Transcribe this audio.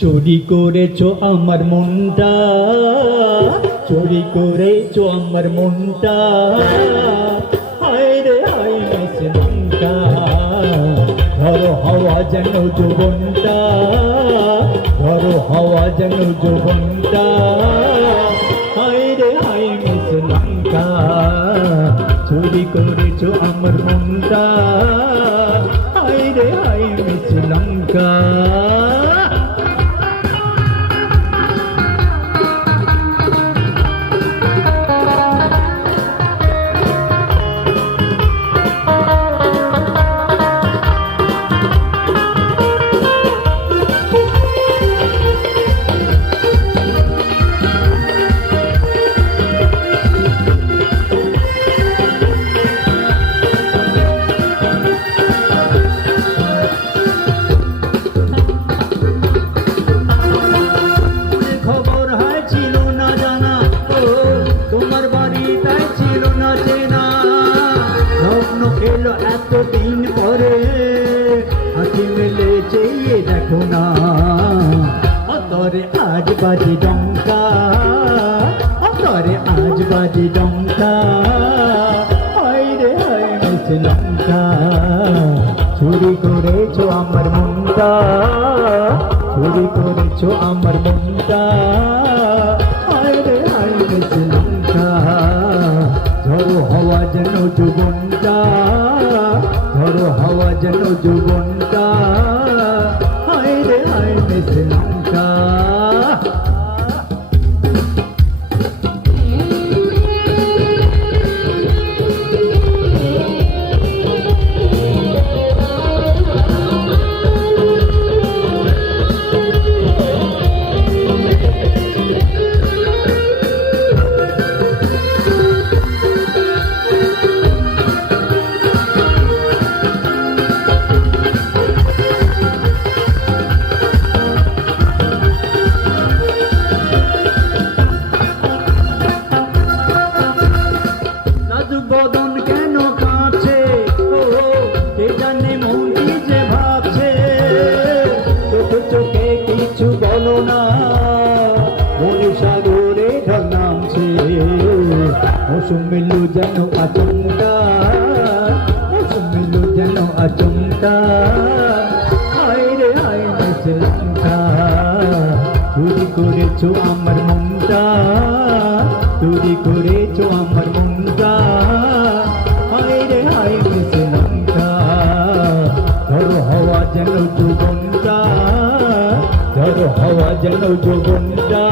চুরি করেছো আমার মনটা, চুরি করেছো আমার মনটা, হায় রে হায় শ্রীলঙ্কা। ধরো হাওয়া যেন যৌবনটা, ধরো হাওয়া যেন যৌবনটা, হায় রে হায় শ্রীলঙ্কা। চুরি করেছো আমার মনটা, হায় রে হায় শ্রীলঙ্কা। এলো এতদিন পরে হাসি মেলে চেয়ে দেখো না, অতরে আজ বাজি ডঙ্কা, অতরে আজ বাজি ডঙ্কা, হায় রে হায় শ্রীলঙ্কা। চুরি করেছো আমার মনটা, চুরি করেছো আমার মনটা, হায় রে হায় শ্রীলঙ্কা। ধরো হাওয়া যেন যৌবনটা, ধরো হাওয়া যেন যৌবনটা, হায় রে হায় শ্রীলঙ্কা। বদন কেন কাঁপছে, ও কে জানে মনটি যে ভাবছে, চোখে চোখে কিছু বলো না, মনে সাগরে ঢল নামছে। মৌসুম মিলু যেন আচমকা, মৌসুম মিলু যেন আচমকা, হায় রে হায় শ্রীলঙ্কা। চুরি করেছো আমার মনটা, চুরি করেছো আমার মনটা, হায় রে হায় শ্রীলঙ্কা। ধরো হাওয়া যেন যৌবনটা, ধরো হাওয়া যেন যৌবনটা,